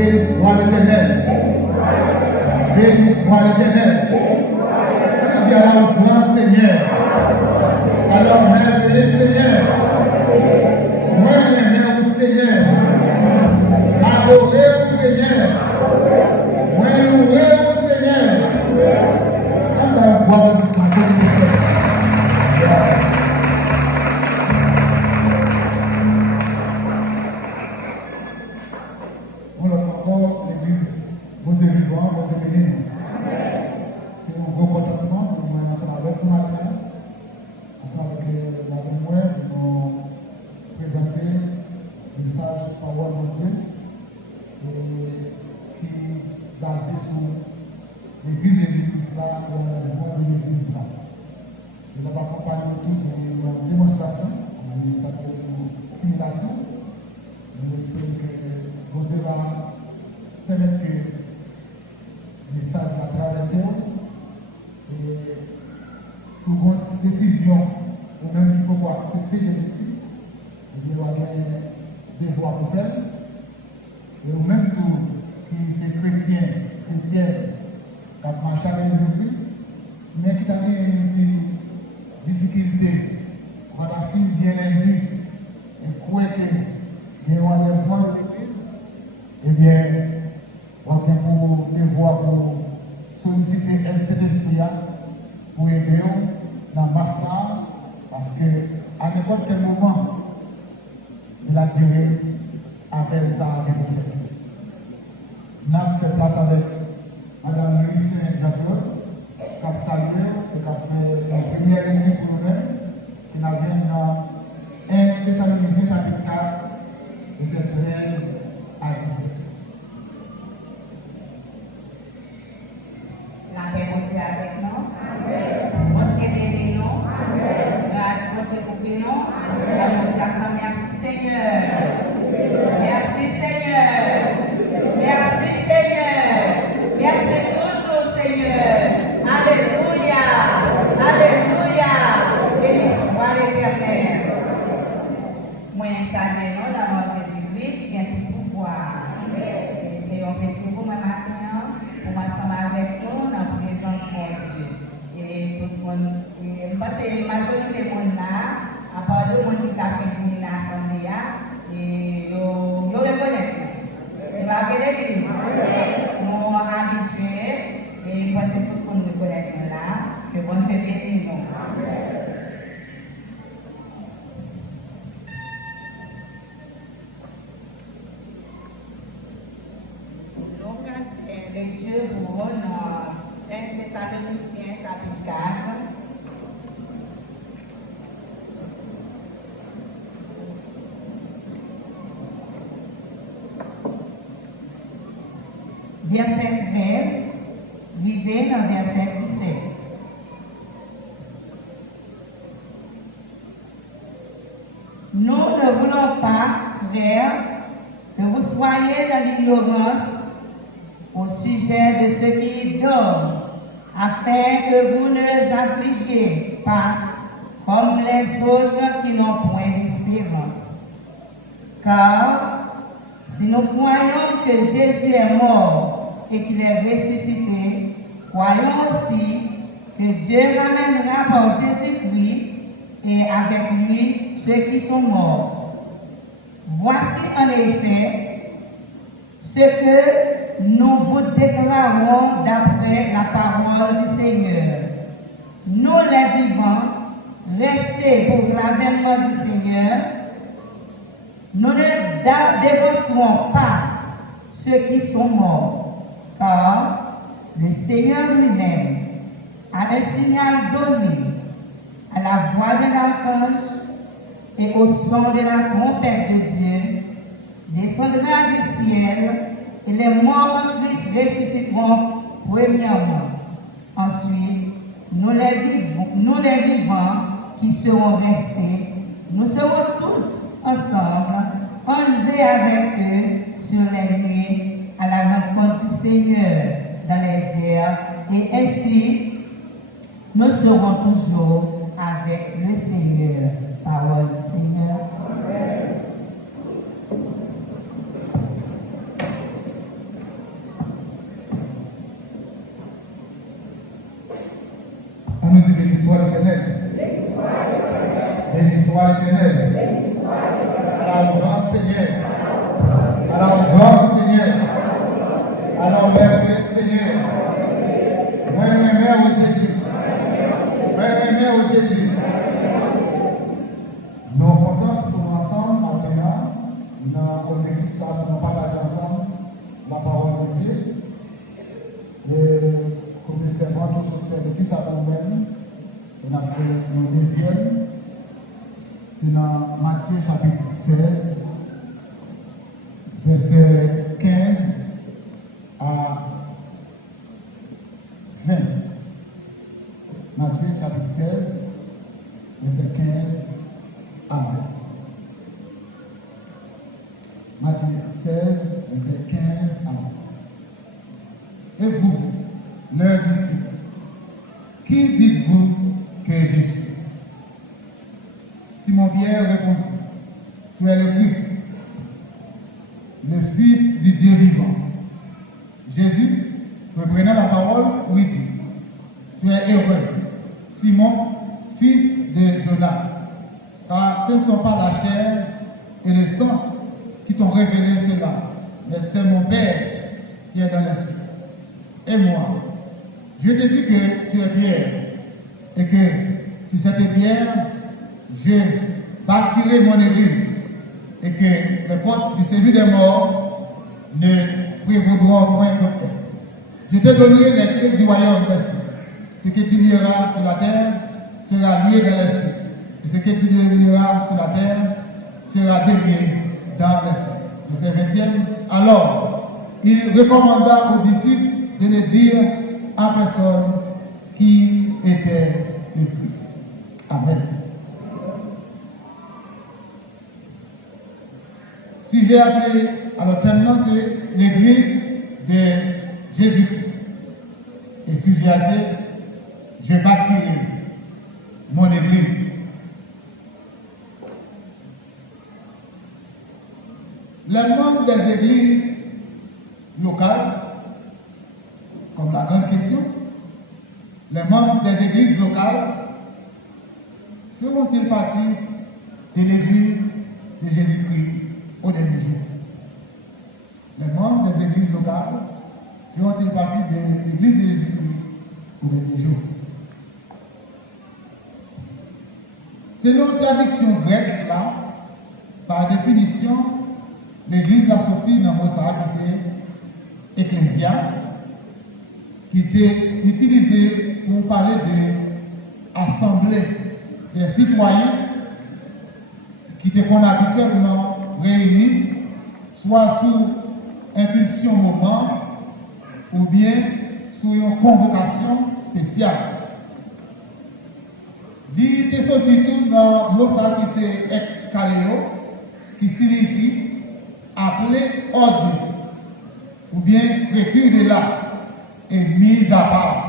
Béni soit l'Éternel. Béni soit l'Éternel. Dis alors grand Seigneur. Alors merveilleux Seigneur. Moi l'aimé au Seigneur. Adoré au Seigneur. Moi loué au Seigneur. Alors boire le matin du Seigneur. Verset 13, vivez dans verset 17. Nous ne voulons pas, frères, que vous soyez dans l'ignorance au sujet de ceux qui dorment, afin que vous ne les affligiez pas comme les autres qui n'ont point d'espérance. Car si nous croyons que Jésus est mort et qu'il est ressuscité, croyons aussi que Dieu ramènera par Jésus-Christ et avec lui ceux qui sont morts. Voici en effet ce que nous vous déclarons d'après la parole du Seigneur. Nous les vivants, restés pour l'avènement du Seigneur, nous ne dévocerons pas ceux qui sont morts, car le Seigneur lui-même, à un signal donné, à la voix de l'archange et au son de la trompette de Dieu, descendra du ciel et les morts en Christ ressusciteront premièrement. Ensuite, nous les vivants qui seront restés, nous serons tous ensemble, enlevés avec eux sur les nuées à la rencontre du Seigneur dans les airs, et ainsi nous serons toujours avec le Seigneur. Parole du Seigneur. nous dit béni soit l'Éternel. Béni soit l'Éternel. Alors, grand Seigneur. Alors, grand Seigneur. Alors, merveilleux Seigneur. Merveilleux Jésus. Merveilleux Jésus. Nous comptons pour ensemble maintenant. Dans l'objectif, nous partageons ensemble la parole de Dieu. Et comme nous savons, tout ce qui est nous-mêmes, on a fait le deuxième. C'est dans Matthieu chapitre 16, verset 15 à 20. Matthieu chapitre 16, verset 15 à 20. Matthieu 16, verset 15 à 20. Et vous, leur dit-il, qui dites-vous que je suis? Simon-Pierre répondit, tu es le Christ, le Fils du Dieu vivant. Jésus, reprenant la parole, lui dit, tu es heureux, Simon, fils de Jonas, car ce ne sont pas la chair et le sang qui t'ont révélé cela, mais c'est mon Père qui est dans les cieux. Et moi, je te dis que tu es pierre, et que sur cette pierre, je bâtirai mon église, et que les portes du séjour des morts ne prévaudront point contre elle. Je te donnerai les clés du royaume des cieux. Ce que tu lieras sur la terre sera lié dans les cieux, et ce que tu lieras sur la terre sera délié dans les cieux. Verset 20e. Alors, il recommanda aux disciples de ne dire à personne qui était le Christ. Amen. Sujet assez, alors tellement c'est l'église de Jésus-Christ. Et sujet assez, je bâtirai mon église. Les membres des églises locales, comme la grande question, les membres des églises locales feront-ils partie de l'église de Jésus-Christ au dernier jour? Les membres des églises locales feront-ils partie de l'église de Jésus-Christ au dernier jour? Selon la traduction grecque, là, par définition, l'église l'a sortie dans le mot ça, qui c'est ecclésia, qui était utilisé pour parler de assemblée des citoyens qui étaient qu'on habituellement réunis, soit sous impulsion moment ou bien sous une convocation spéciale. Il était sorti tout dans le mot ça qui c'est ekkaleo, qui signifie appeler ordre ou bien recueillir de là et mise à part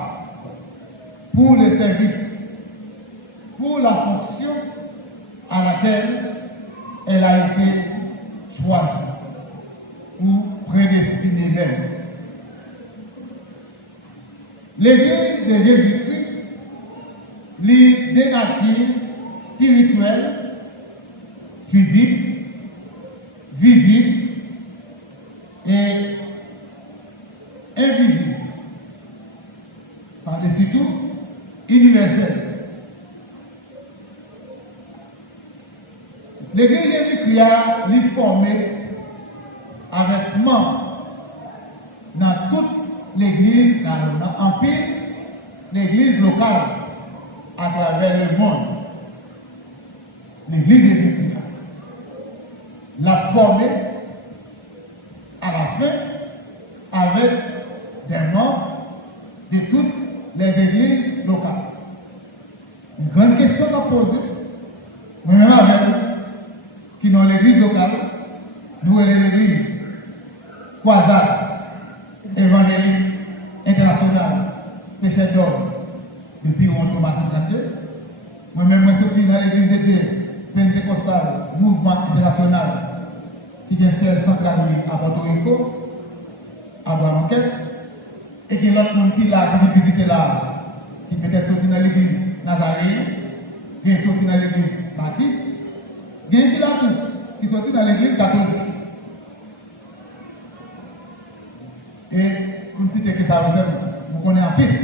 pour le service, pour la fonction à laquelle elle a été choisie ou prédestinée même. L'église de Jésus-Christ, des natures spirituelles, physiques, visibles et invisibles. Par-dessus tout, universel. L'église de Jésus-Christ a lui formé avec membres dans toute l'église, dans l'empire, l'église locale à travers le monde. L'église de Jésus-Christ l'a formé à la fin avec des membres de toutes les églises locales. Une grande question à poser, moi-même avec nous, qui dans l'église locale, nous et l'église croisade, évangélique, internationale, péché d'homme, depuis où on tombe à 52. Moi-même, je suis dans l'église de Dieu, pentecostale, mouvement international, qui est celle centrale à Porto Rico, à Bois-Manquette, et qu'il y a l'autre monde qui l'a visité là, qui peut-être sorti dans l'église nazaréen, il y a qui sorti dans l'église baptiste, il y a qui sorti dans l'église catholique. Et comme si que ça ressemble, vous connaissez un pile.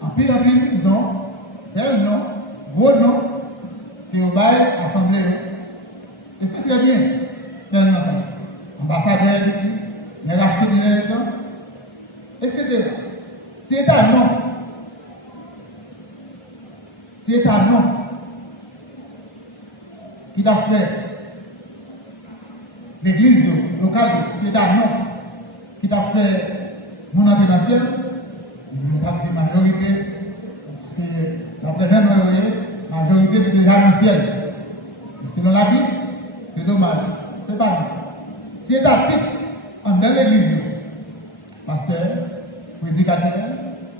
En pile, non, bel non, gros non, qui est au bail, assemblée. Et c'est très bien, tellement ça. Ambassadeur de l'église, les rachetés de l'église, etc. C'est un non. C'est un non qui a fait l'église locale, c'est un non qui a fait mon international, il a dit majorité, parce que ça fait même majorité de déjà dans le ciel. Selon la Bible, c'est dommage, c'est pas bien. C'est un titre en dans l'église, pasteur, prédicateur,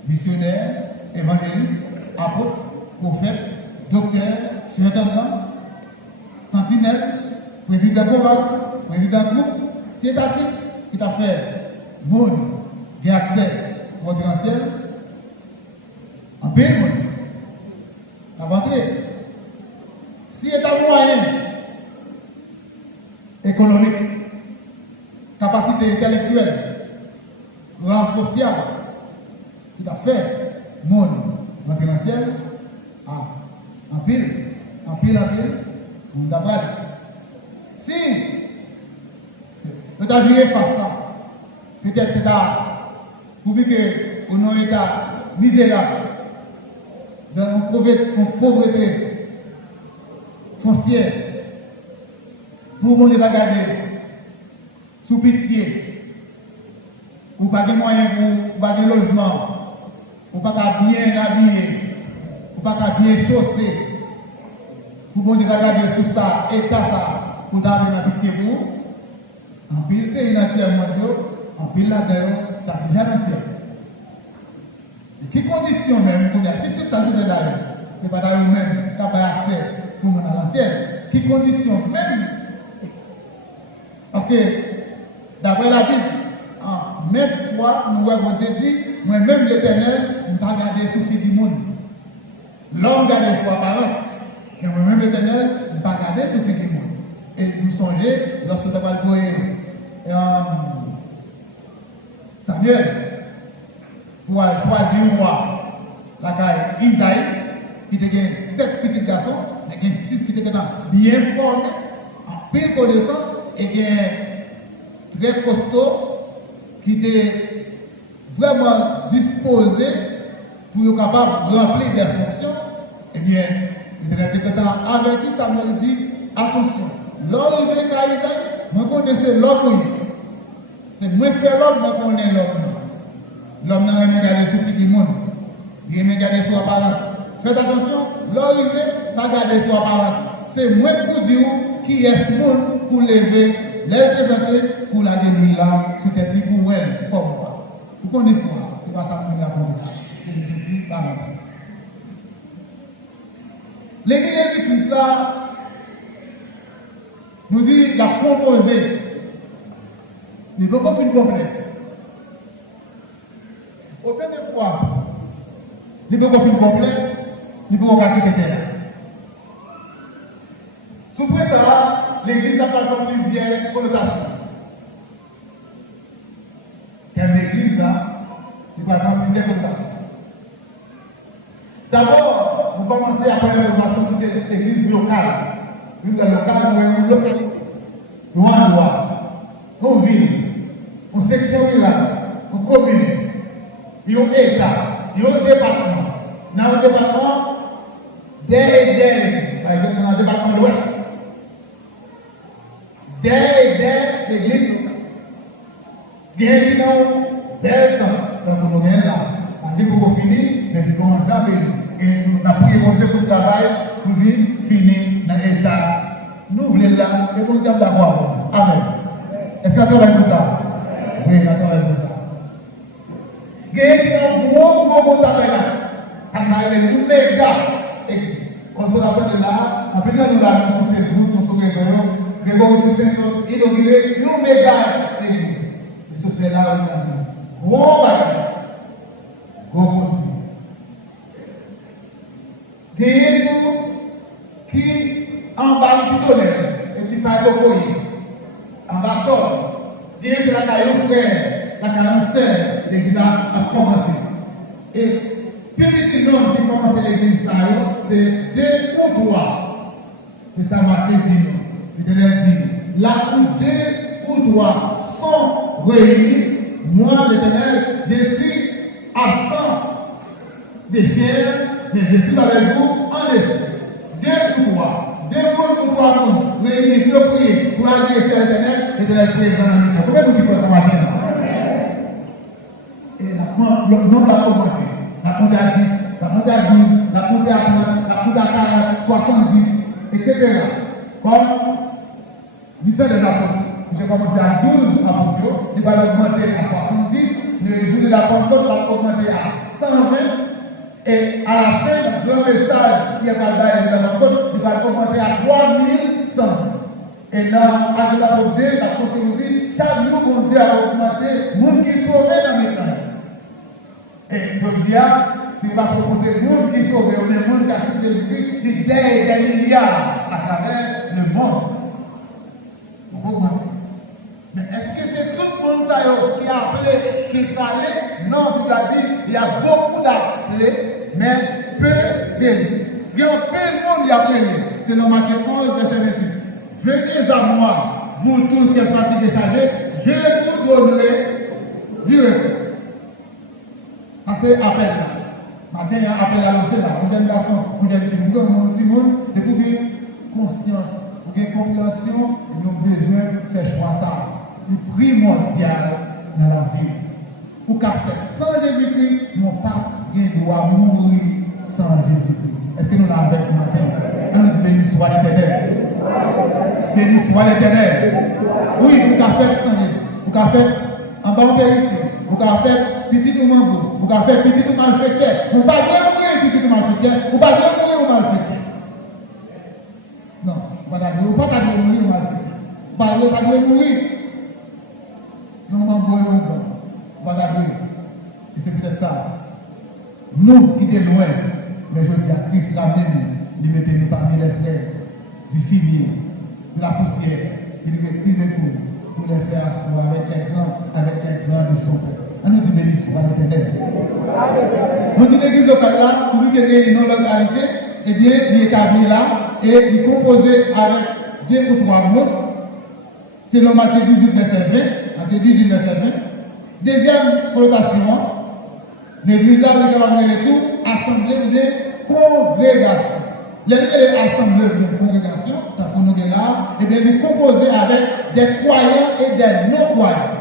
missionnaire, évangéliste, apôtre, prophète, docteur, surintendant, sentinelle, président chorale, président groupe, c'est un titre qui t'a fait monde qui a accès au potentiel en pays monde. Avancer. Si c'est un moyen économique, capacité intellectuelle, rang social, qui t'a fait monde potentiel, en pile, on d'abord. Si nous avons vu face là, peut-être c'est là, pour dire qu'on a un état misérable, dans une pauvreté foncière, pour qu'on ait regardé sous pitié, ou pas de moyens pour pas de logement, ou pas bien habillé, ou pas bien chaussé, pour qu'on ait regardé sous ça, état ça, pour donner la pitié pour, en pile pays naturel mondial, en pile là-dedans, t'as déjà le ciel. Qui condition même pour dire, si tout ça c'est d'ailleurs, c'est pas d'ailleurs même qui a pas accès pour mon à l'ancien. Qui condition même, parce que d'après la Bible, en maintes fois, nous avons dit, moi-même l'Éternel, je ne pas garder sous qui du monde. L'homme garde son apparence, et moi-même l'Éternel, je ne pas garder sous qui du monde. Et vous songez, lorsque vous avez joué Samuel, pour choisir un roi, la caille Isaïe, qui était 7 petits garçons, et 6 qui étaient bien formés, en pile connaissance, et très costaud, qui étaient vraiment disposés pour être capables de remplir des fonctions. Eh bien, il était averti, Samuel dit, attention, l'homme qui est à Isaïe, vous connaissez l'homme. C'est moi qui fais l'homme, moi connais l'homme. L'homme n'a rien regardé sur le monde. Il n'a regardé sur l'apparence. Faites attention, l'homme n'a regardé sur l'apparence. C'est moi qui vous dis qui est ce monde pour lever, les présenter pour la guérir là, sur tes pieds pour elle, comme moi. Vous connaissez l'histoire, c'est pas ça que nous avons dit. L'église de Christ là, nous dit la composée. Il ne peut pas finir complet. Aucun des fois, il ne peut pas finir complet, il ne peut pas quitter terre. Sous ça, l'église a pas plusieurs connotations. Quelle église là, il va avoir plusieurs connotations. D'abord, vous commencez à parler de l'église locale. Une locale, nous avons une ville, une section rurale, une commune, un État, un département. Dans le département, par exemple, dans le département de l'Ouest, des églises, bien bel temps, donc nous sommes là. On dit qu'on finit, mais il commence à venir. Et nous avons prié pour le travail, pour finir dans l'État. Nous voulons là, et nous sommes d'accord. Amen. Est-ce que vous avez ça? Oui, vous avez ça. Il y a un gros travail là. On a une méga église. On se rappelle de là, après nous avons sur Facebook, sur les réseaux, mais comme nous sommes inaugurés, une méga église. Et ce fait là, on a gros bagage. Gros gagnez tout qui en bas qui donne et qui parle au courrier. En bas de gagnez la caillou frère, la caillou sœur, l'église a commencé. Et petit nom qui commence l'église, c'est deux ou trois. C'est ça m'a fait dire. Je te l'ai dit. Là où deux ou trois sont réunis, moi, l'Éternel, je suis absent de chair, mais je suis avec vous en esprit. Deux ou trois, réunis pour prier, pour agresser l'Éternel, l'Éternel présent dans nous. Combien vous dites ça matin? Et le nombre a augmenté. La compte à 10, la compte à 12, la compte à 30, la compte à 40, 70, etc. Comme du fait de la j'ai commencé à 12 à Pontio, il va augmenter à 70, le jour de la Pentecôte va augmenter à 120, et à la fin, le message qui est pas là de la Pentecôte, il va augmenter à 3100. Et là, à la côté, la côté dit, chaque jour qu'on dit à augmenter, monde qui sauve dans les temps. Et je dis, c'est pas pour compter le monde qui sauve, mais le monde qui a suivi Jésus-Christ, des milliards à travers le monde. Mais est-ce que c'est tout le monde qui a appelé, qui parlait? Non, tu l'as dit, il y a beaucoup d'appelés, mais peu d'élus. Il y a peu de monde qui a appelé. C'est le Matthieu 11, verset 28. Venez à moi, vous tous qui êtes fatigués et chargés, je vous donnerai du repos. Ça c'est appel là. Matin, il y a un appel à lancer là. Vous êtes garçon, vous êtes petit monde, et pour dire conscience, pour dire compréhension, nous avons besoin de faire choix ça. Le primordial dans la vie. Pour qu'à faire sans Jésus-Christ, nous pas droit mourir sans Jésus-Christ. Est-ce que nous l'avons avec nous matin? On nous dit béni soit l'Éternel. Béni soit l'Éternel. Oui, vous qu'à faire sans Jésus. Vous qu'à faire en bas ici. Vous qu'à faire petit ou mambo. Vous qu'à faire petit ou malfaiteur. Vous ne pouvez pas mourir petit ou malfaiteur. Vous ne pouvez pas mourir ou malfaiteur. Non, vous ne pouvez pas mourir ou malfaiteur. Vous ne pouvez pas mourir. Non, mambo et mambo. Voilà, et c'est peut-être ça. Nous qui sommes loin, mais je dis à Christ ramène, il mettait nous parmi les frères du filier, de la poussière, il retire tout pour les faire soit avec les grands de son père. On nous dit béni soit l'Éternel. Nous dit l'église locale là, pour lui qui est une localité, eh bien, il est établi là et il est composé avec deux ou trois mots. C'est le Matthieu 18, verset 20. Matthieu 18, verset 20. Deuxième connotation, l'église a le tout, assemblée de congrégation. L'assemblée de congrégation, tant qu'on est là, et bien il est composé avec des croyants et des non-croyants.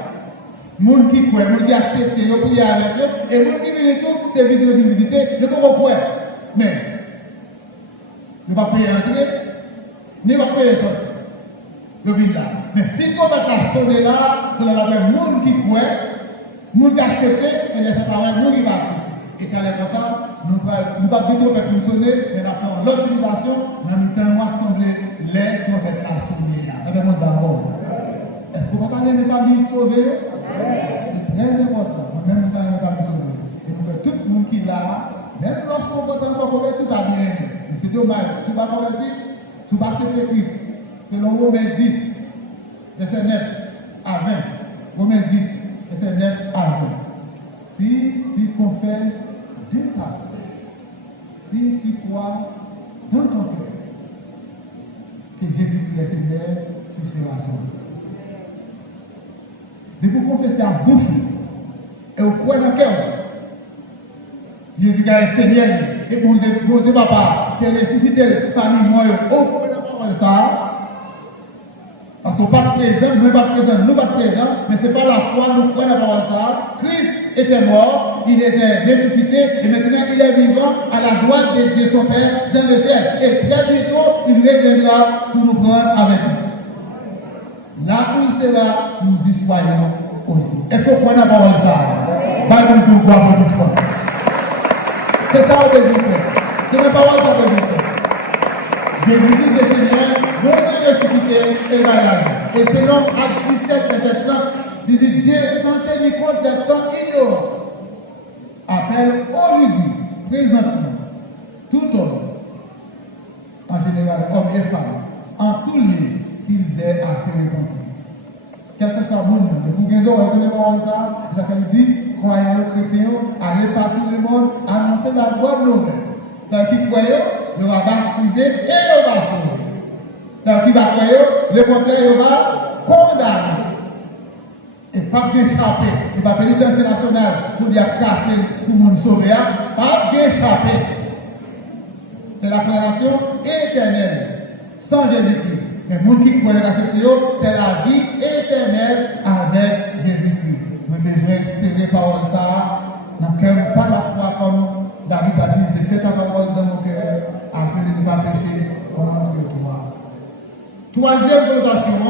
Les gens qui croient, les gens qui acceptent, ils prient avec eux, et les gens qui viennent tout, c'est visiter, ils ne peuvent pas. Mais, ils ne vont pas payer l'entrée, ni pas payer sortir. Ils viennent là. Mais si on va sauver là, c'est la même monde qui croit. Nous accepter et laisser travailler, nous qui partir. Et quand est comme ça, nous ne pas du tout faire fonctionner, mais nous faisons l'autre situation, nous avons assemblé les trompettes assemblées là. Avec mon d'abord. Est-ce que vous entendez ne pas nous sauver? C'est très important. Même nous ne pas nous sauver. Et pour tout le monde qui est là, même lorsqu'on ne peut pas convertir, tout a bien. Mais c'est dommage. Si vous ne pas converti, si vous ne pas accepter Christ, selon Romains 10, verset 9 à 20. Romains 10. Verset 9 à 20. Si tu confesses de ta bouche, si tu crois dans ton cœur que Jésus-Christ est Seigneur, tu seras sauvé. De vous confesser à bouche et au croire dans le cœur, Jésus est Seigneur, et pour Dieu Papa, qui est ressuscité parmi moi, au croire dans ça. Parce qu'on n'est pas présent, nous ne sommes pas présents, nous ne sommes pas présents, mais ce n'est pas la foi, nous prenons la parole ça. Christ était mort, il était ressuscité, et maintenant il est vivant à la droite de Dieu son Père dans le ciel. Et très bientôt, il reviendra pour nous prendre avec nous. Là où il sera, nous y soyons aussi. Est-ce qu'on prend la parole ça? Bible pour voir votre histoire. C'est ça au début. C'est la parole ça au début. Jésus dit le Seigneur, vous ressuscité et malade. Et selon Acte 17, verset 30, il dit Dieu, sans tenir compte des temps ignorance, appelle aujourd'hui, présentement, tout homme général, hommes et femmes, en tout lieu, qu'ils aient assez répondu. Quel que soit le monde, pour qu'ils aient ça dit, croyants chrétiens, allez partout le monde, annoncer la bonne nouvelle. C'est qui croyant, il va baptiser et il va sauver. C'est qui va croire, le contraire, il va condamner. Et pas bien échapper. Et pas pénitentiaire nationale pour dire casser pour le monde sauver. Pas bien échapper. C'est la création éternelle, sans Jésus-Christ. Mais le monde qui croit dans cette théorie, c'est la vie éternelle avec Jésus-Christ. Nous avons besoin de serrer parole ça. Nous n'avons pas la foi comme David a dit, j'ai cette parole dans mon cœur afin de ne pas pécher contre toi. Troisième connotation,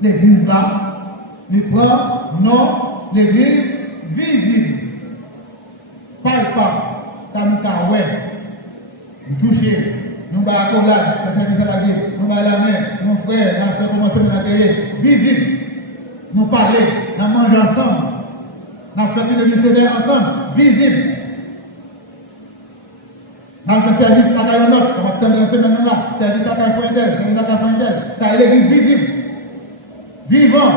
l'église là, les prend non, l'église visible. Palpable, ça nous a ouais. Nous toucher, nous allons à la service à la guerre, nous allons à la main, mon frère, ma soeur, commencer à nous visible. Nous parler, nous manger ensemble, nous faisons le missionnaire ensemble, visible. Nous faisons service à la caille on va attendre la semaine là, service à la caille Foindel, service à la caille Foindel, ça est l'église visible, vivant,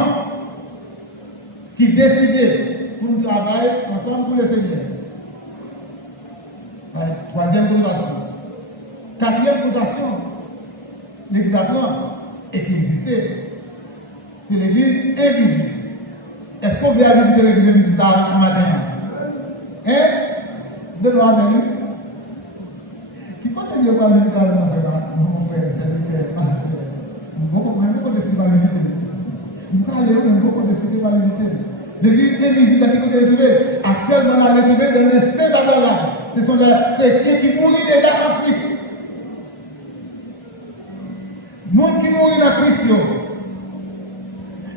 qui décide pour nous travailler ensemble pour le Seigneur. Troisième connotation. Quatrième connotation, l'église apprend et qui existait. C'est l'église invisible. Est-ce qu'on veut aller visiter l'église invisible ce matin? Hein? De l'homme venu. Qui peut te dire quoi visiter mon frère, serviteur, ma soeur? Nous ne décider pas visiter. Nous ne aller où décider pas visiter. L'église invisible, qui peut te retrouver actuellement, on l'a retrouvé dans les saints d'Abraham. Ce sont les chrétiens qui mourent déjà en Christ. Les gens qui mourent dans Christ,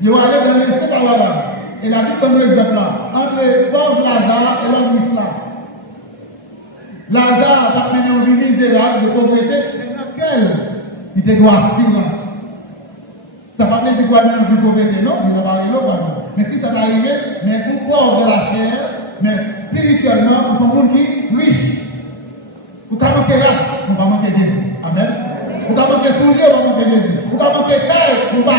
ils vont aller dans les saints d'Abraham. Et la Bible donne l'exemple là, entre le pauvre Lazare et l'homme riche là. Lazare a mené une vie misérable de pauvreté, mais dans laquelle il te doit silence. Ça ne va pas dire quoi dans une pauvreté, non, il n'a pas arrivé là. Mais si ça t'est arrivé, mais pour pauvre de la chair, mais spirituellement, pour son monde qui est riche. Pour ne pas manquer là, on ne va pas manquer Jésus. Amen. Pour ne pas manquer soulier, on va manquer Jésus. Pour ne pas manquer caille, on va pas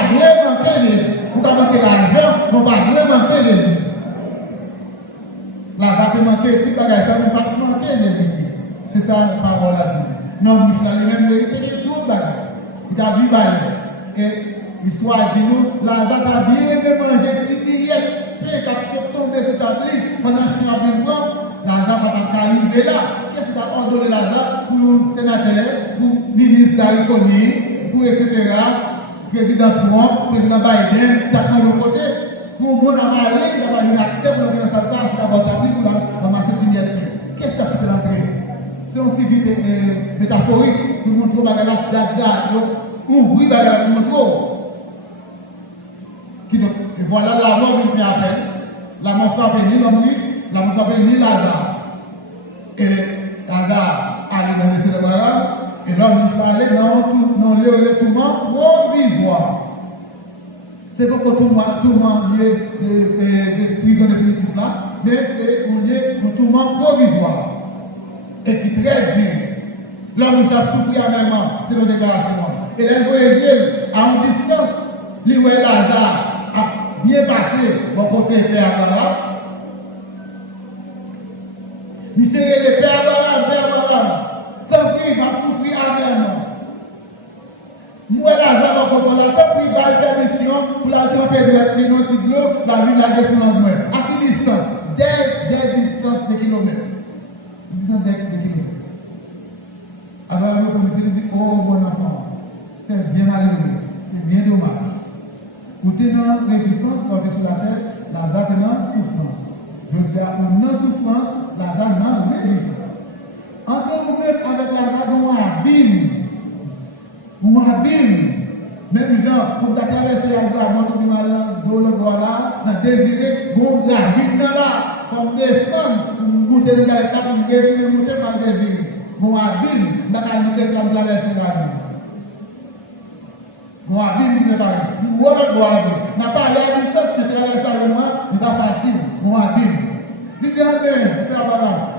manquer Jésus. Pour ne pas manquer l'argent, on va pas manquer Jésus. Là, ça peut manquer tout le bagage, ça ne va pas manquer Jésus. C'est ça la parole à dire. Non, nous sommes les mêmes vérités que tout le bagage. Il a vu et l'histoire dit nous, Lazare a bien de manger des billets, puis quand il faut tomber sur ta pli, pendant que je suis en train de voir, Lazare va arriver là. Qu'est-ce que tu as ordonné Lazare pour le sénateur, pour le ministre d'Ariconi, pour etc., président Trump, président Biden, tu as pris le côté, pour le monde à Mali, tu as pas eu accès pour le ça, tu as pas appris pour ramasser des billets. Qu'est-ce que tu as pu l'entrée? C'est une figure métaphorique pour montrer que ouvrir la montre. Et voilà la mort qui fait appel. La mort frappe ni l'homme riche, la mort frappe ni Lazare. Et Lazare allait dans le célébration, et l'homme riche allait dans le tourment provisoire. C'est pas pour tout le monde lié de prison définitive là, mais c'est un lieu de tourment provisoire. Et qui est très dur. L'homme qui a souffert amèrement, c'est une déclaration. Et les voyageurs, à une distance, les Lazare a bien passé mon côté Père Abraham. Monsieur le Père Abraham, tant qu'il va souffrir amèrement. Moi, Lazare, mon côté là, tant qu'il va faire mission pour la tremper de la la ville de la gestion de moi. À quelle distance? Des distances de kilomètres. Des kilomètres. Alors, le commissaire dit, oh mon enfant, c'est bien malheureux, c'est bien dommage. Pour tenir résistance quand tu es sur la terre, Lazare est dans souffrance. Je veux dire, en souffrance, Lazare est dans résistance. Entre vous-même avec Lazare, on abîme. Même gens, pour traverser la voie, monter du mal dans le bois là, dans désirer, bon, la vie dans là, comme descendre, pour monter dans la table, pour monter par désir. Bon, abîme, dans la vie de la traverser la vie. Bon, abîme, c'est pareil. Voilà, bon, abîme. N'a pas à distance, mais traverser le mois, n'est pas facile. Bon, abîme. Dis-moi,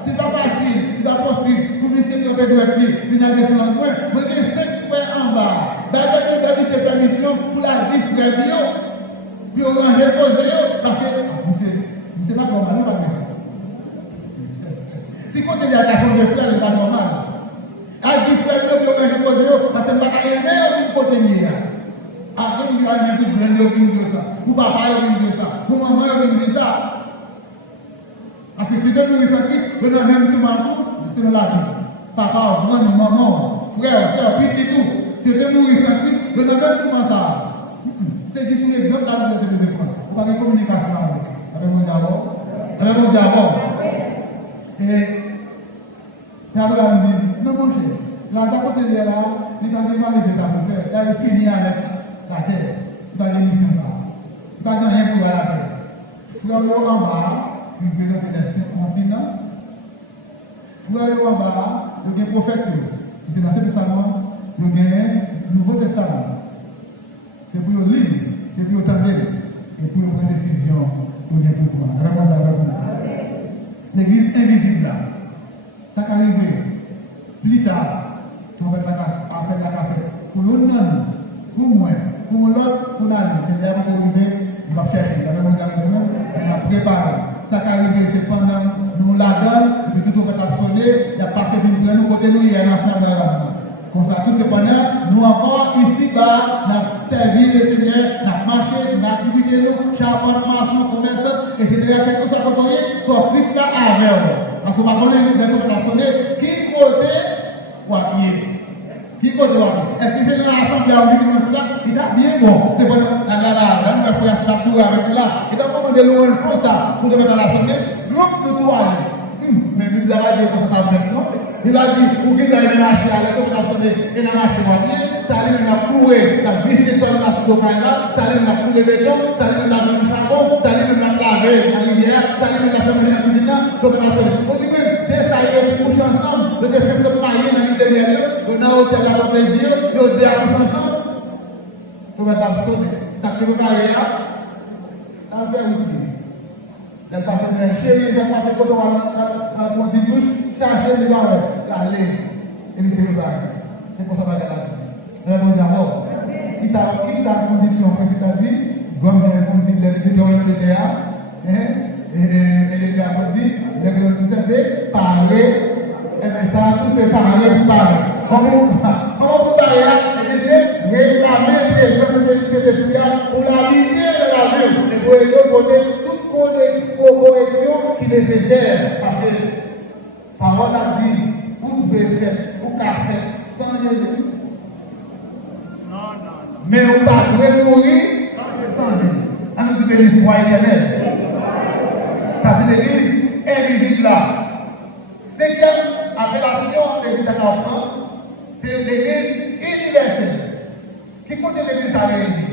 C'est pas facile, c'est pas possible. Pour lui, c'est qu'on peut être lui, il a des soins. Vous avez 5 frères en bas. D'abord, vous avez cette permission pour la 10 frères bio. Puis on va reposer parce que vous savez pas comment nous va faire ça. Si vous avez la façon de faire, c'est pas normal. À 10 frères bio, puis on va reposer parce que vous n'avez pas aimer vous côté mien. Après, vous avez dit que vous avez dit ça. Vous papa avez dit ça. Vous maman avez dit ça. Parce que si vous avez ça, vous avez même tout le monde, c'est la vie. Papa, maman, maman, frère, soeur, petit tout. Si vous avez mourir sans Christ, vous avez même tout le monde ça. C'est juste un exemple là où vous devez prendre. Vous avez une communication avec mon dialogue. Avec mon dialogue. Et Abraham dit, non mon cher, là, ça côté de là, il va arriver ça pour faire. Là, il finit avec la terre. Il va démissionner ça. Il va gagner rien pour la terre. Frère en bas, il présente les 5 continents. Frère en bas, il y a un prophète. C'est dans ce testament, il y a un Nouveau Testament. C'est pour le lire, c'est pour le tendre et pour prendre une décision pour les pouvoirs. Vraiment, ça va vous. L'église invisible là, ça va arriver plus tard, on va faire la café. Pour l'autre, pour moi, pour l'autre, pour l'autre, et là, on va arriver, on va chercher. Vraiment, ça va vous. On va préparer. Ça va arriver, c'est pendant nous la donne, et puis tout le monde va sonner, il y a passé d'une pleine côté nous, il y a un ensemble là. Comme ça, tout cependant, nous encore ici, nous avons servi le Seigneur, nous avons marché, nous avons activité, nous, charpente, marchand, commerçant, etc. Quelque chose comme ça, pour Christ là avec vous. Parce que nous avons sonné, qui côté, quoi qui est. Qui côté, est-ce que c'est dans l'assemblée à l'union, il a bien bon. C'est bon, là, nous avons fait ça pour avec là. Et donc, comment de loin comme ça, pour mettre dans l'assemblée, groupe de toi. Mais nous avons dit que ça va faire, non? Il a dit, pour qu'il y ait un marché à l'époque, il a sonné, il a marché moitié, ça allait nous courir, la visite de la Soukana, ça allait nous couler le béton, ça allait nous laver le charbon, ça allait nous laver la rivière, ça allait nous laver la cuisine, donc il a sonné. On dit que dès ça, ils ont couché ensemble, le défait de marier dans l'île derrière eux, on a hôtel à leur plaisir, ils ont dit à coucher ensemble. On va sonner. Ça qui veut marier là, ça va faire utile. Elle passe de la chérie, elle passe de la petite douche, chercher les barres, aller, et les faire. C'est pour ça que je vais vous dire, qui sa condition, c'est-à-dire, comme on dit, les détourneurs de théâtre, et les gars ont dit, les gars c'est parler, et bien ça, tout c'est parler pour parler. Comment vous parlez là, et c'est réclamer les gens de l'esprit pour la lumière de la vie, et pour écouter toute correction qui est nécessaire, parce que parole a dit, vous pouvez faire, vous pouvez faire sans Jésus. Mais on va mourir sans Jésus. On nous dit l'église soit éternelle. Ça c'est l'église invisible là. Cinquième appellation de l'église à l'enfant, c'est l'église universelle. Qui compte l'église à l'église?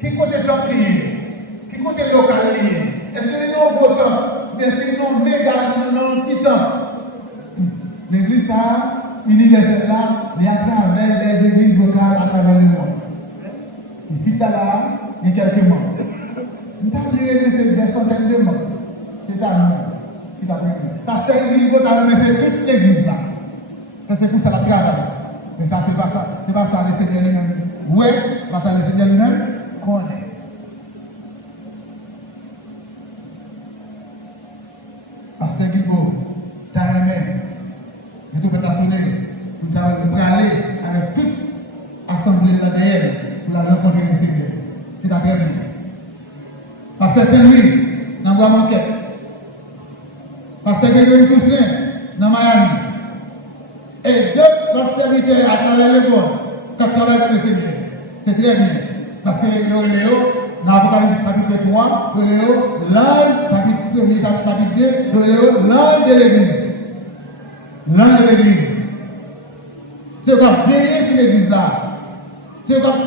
Qui compte le templier? Qui compte le localier? Est-ce que nous avons beau temps? Est-ce que nous avons méga, nous avons petit temps? L'église universelle là, mais à travers les églises locales à travers le monde. Ici, là, il y a quelques mois. Nous avons des centaines de mois. C'est à nous qui t'a pris. Ça fait une ligne, c'est toute l'église là. Ça c'est pour ça la travail. Mais ça, c'est pas ça. C'est pas ça le Seigneur lui-même. Oui, pas ça le Seigneur lui-même connaît. Pasteur Guigo, tu as aimé. Je te sonner. Tu as aller avec toute assemblée de la derrière pour la rencontrer le Seigneur. C'est ta bien. Pasteur Saint-Louis, dans la manquette. Pasteur Guégué Toussaint, dans Miami. Et deux autres serviteurs à travers le monde qui travaillent pour le Seigneur. C'est très bien. Parce que Léo, dans l'Apocalypse chapitre 3, Léo, l'ange, chapitre 1, chapitre 2, Léo, l'ange de l'Église. L'ange de l'Église. C'est comme veiller sur l'Église là. C'est comme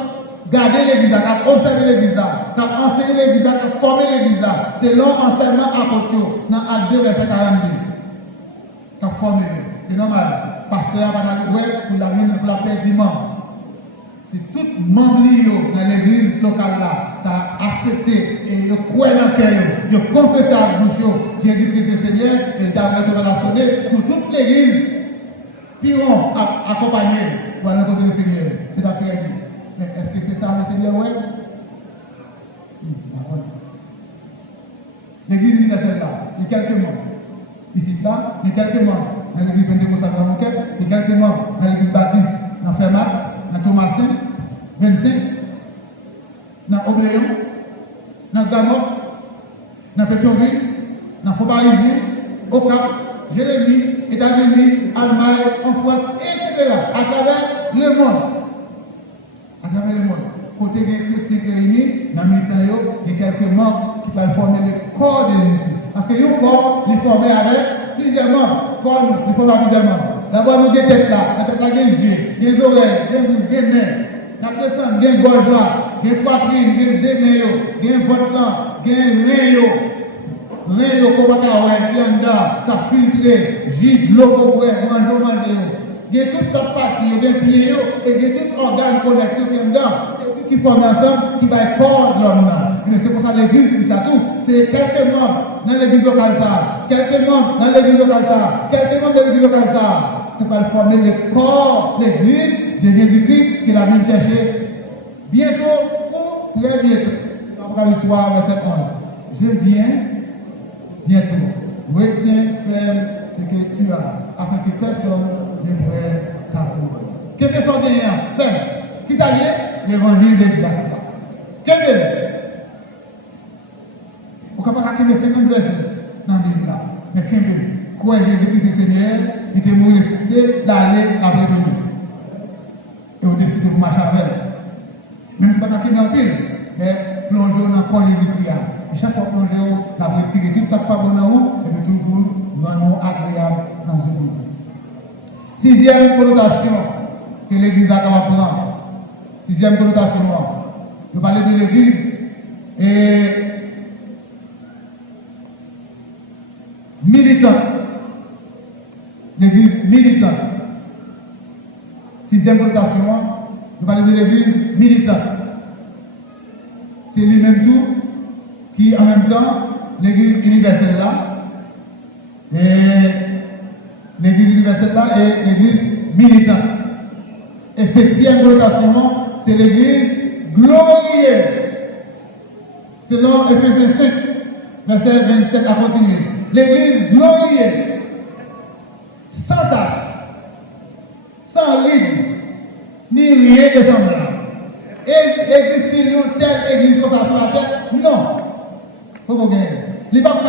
garder l'Église là, observer l'Église là, enseigner l'Église là, former l'Église là. C'est l'enseignement apôtre dans Acte 2, verset 42. Former. C'est normal. Pasteur, pour la paix du monde. Si tout membre dans l'église locale là, t'as accepté et croit dans le cœur, de confesser à bouche, Jésus-Christ est Seigneur, et t'as relationné pour toute l'église qui ont accompagné pour aller rencontrer le Seigneur. C'est ta prière. Mais est-ce que c'est ça le Seigneur, ouais? L'église universelle là, il y a quelques membres. Ici là, il y a quelques membres dans l'église pentecôtale de Monquette, il y a quelques membres dans l'église baptiste dans Fermat, dans Thomasin, 25, dans Obléon, dans Gamot, dans Pétionville, dans Faux-Parisien, au Cap, Jérémie, États-Unis, Allemagne, en France, etc. À travers le monde. À travers le monde. Côté des chrétiens réunis, dans le militant, il y a quelques membres qui peuvent former le corps de Jésus. Parce que le corps, il est formé avec plusieurs membres. Corps, il est formé avec plusieurs membres. D'abord, nous avons des têtes là, la tête là, des yeux, des oreilles, des bouches, des mains. La personne, des gorges là, des poitrines, des mains, des votes là, des reins. Reins, qu'on va faire, qui en dedans, qui a filtré, gîte, l'eau, qu'on va manger. Il y a toute la partie, des pieds, et il y a tout organe connexion qui est dedans. Qui forment ensemble, qui va être corps de l'homme. C'est pour ça que l'église, tout ça, tout. C'est quelques membres dans l'église locale, ça. Quelques membres dans l'église locale, ça. Quelques membres dans l'église locale, ça. C'est pas former le corps, l'église de Jésus-Christ qui la vient chercher bientôt ou très bientôt. Apocalypse 3, verset 11. Je viens bientôt. Retiens ferme ce que tu as, afin que personne ne prenne ta parole. Qu'est-ce que sont des ferme? Qui ça dit? L'évangile de grâce. Quel est? On ne peut pas qu'il y ait 50 versets dans la Bible. Mais quel est? Quoi Jésus-Christ est Seigneur, il était mort ressuscité, l'aller après tout. Et on décide de marcher avec elle. Même si on ne peut pas qu'il y ait un pile, mais plonger dans le corps de Jésus-Christ. Et chaque fois plonger, on a retiré tout ça qui n'est pas bon dans vous, et puis toujours vraiment agréable dans ce monde. Sixième connotation que l'Église a prendre. Sixième connotation, je parlais de l'église et militante. L'église militante. Sixième connotation, je parlais de l'église militante. C'est lui-même tout qui, en même temps, l'église universelle là, et l'église universelle là et l'église militante. Et septième connotation, c'est l'église glorieuse. Selon Ephésiens 5, verset 27 à continuer. L'église glorieuse, sans tâche, sans ride, ni rien de semblable. Existe-t-il une telle église comme ça sur la terre? Non. Faut gagner. Il n'est pas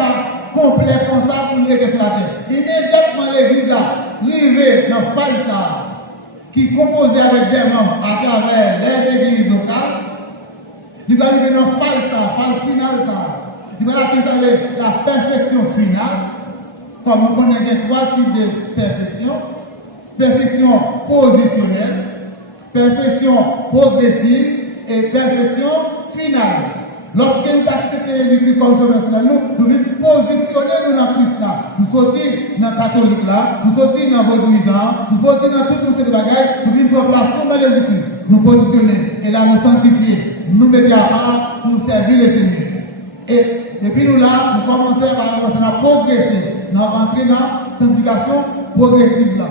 complet comme ça pour nous sur la terre. Immédiatement l'église là, arrivée dans le faille ça, qui composait avec des membres à travers les églises locales, il va arriver dans la phase finale, il va atteindre la perfection finale, comme nous connaissons trois types de perfection. Perfection positionnelle, perfection progressive et perfection finale. Lorsque nous acceptons Jésus-Christ comme Sauveur, nous devons positionner dans Christ là. Nous sortons dans le catholique là, nous sortons dans le vaudouisant, nous sortons dans toutes ces bagages, nous devons prendre place dans Jésus-Christ. Nous positionner et là nous sanctifier, nous mettre à part pour servir le Seigneur. Et depuis nous là, nous commençons à progresser. Nous allons entrer dans la sanctification progressive là.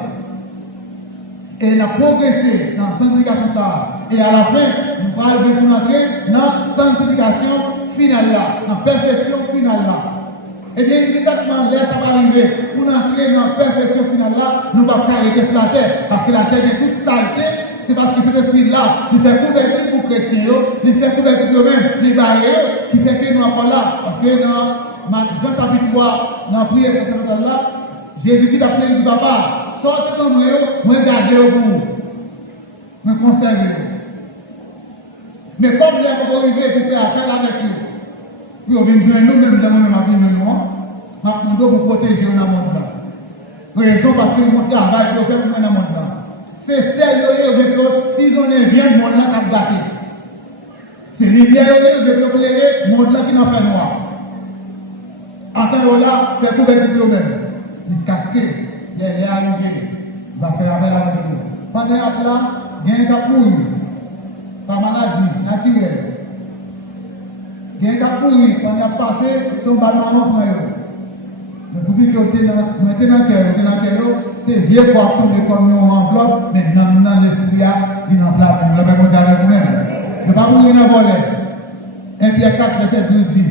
Et nous avons progressé dans la sanctification ça. Et à la fin, nous allons entrer dans la sanctification finale là, dans la perfection finale là. Et bien immédiatement, là, ça va arriver. Pour entrer dans la perfection finale là, nous ne pouvons pas arrêter sur la terre. Parce que la terre est toute saleté. C'est parce que cet esprit-là, il fait couverture pour les chrétiens, il fait couverture pour eux-mêmes, les barrières, qui fait que nous sommes là. Parce que dans Jean chapitre 3, dans la prière sacerdotale là, Jésus-Christ a prié du papa, sortez de moi, moi gardez au bout, moi conservez. Mais comme les gens arrivés pour faire appel avec eux, puis on vient jouer nous-mêmes dans le même nous pour protéger dans le monde là. Raison parce que nous travail pour faire dans le monde là. C'est sérieux, s'ils ont un bien, le monde là qui a gâté. C'est l'idée de le monde là qui n'a fait noir. En tant que là, fait couverture eux-mêmes. Ils se casquent, les arrivés, va faire appel avec eux. Pendant que là, il y a un cap mourir. par maladie naturelle. Il y a un cas pourri, quand il a passé, son ballon pour eux. Mais pour que vous mettez dans le cœur, c'est vieux pour tomber comme une enveloppe, mais dans l'esprit, il y a une enveloppe. Vous l'avez compté avec vous-même. Ne pas mourir dans le volet. 1 Pierre 4, verset 12 dit,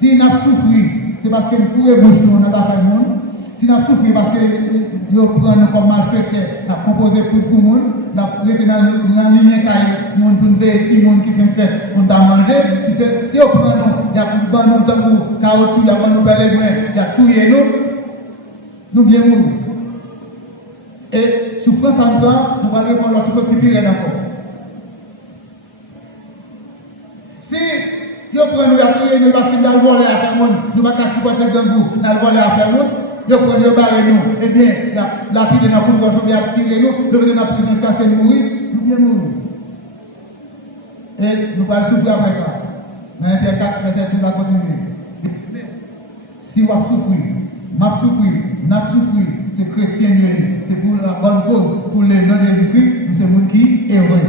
si nous avons souffert, c'est parce que nous fourrons bouche nous dans l'affaire du monde. Si nous avons souffert parce que nous prenons comme malfaiteur, nous avons composé pour le monde, nous avons été dans la ligne caille, nous avons fait des gens qui font faire, nous avons mangé. Si nous prenons, il y a un bon temps pour carottes, il y a un bon bel il y a tout et nous bien mourir. Et souffrance en temps, nous allons répondre à l'autre chose qui pire encore. Si nous prenons nous appuyer nous parce que nous allons voler à faire monde, nous ne pouvons pas supporter d'un goût, nous allons voler à faire monde, nous prenons nous barrer nous, eh bien, la vie de notre pouvoir bien tirer nous, nous venons dans la prison jusqu'à ce que nous mourir, nous bien mourir. Et nous allons souffrir après ça. Dans 1 Pierre 4, verset 12 à continuer. Si vous souffrez, m'a souffrir, c'est chrétien, c'est pour la bonne cause, pour le nom de Jésus-Christ, c'est monde qui est heureux.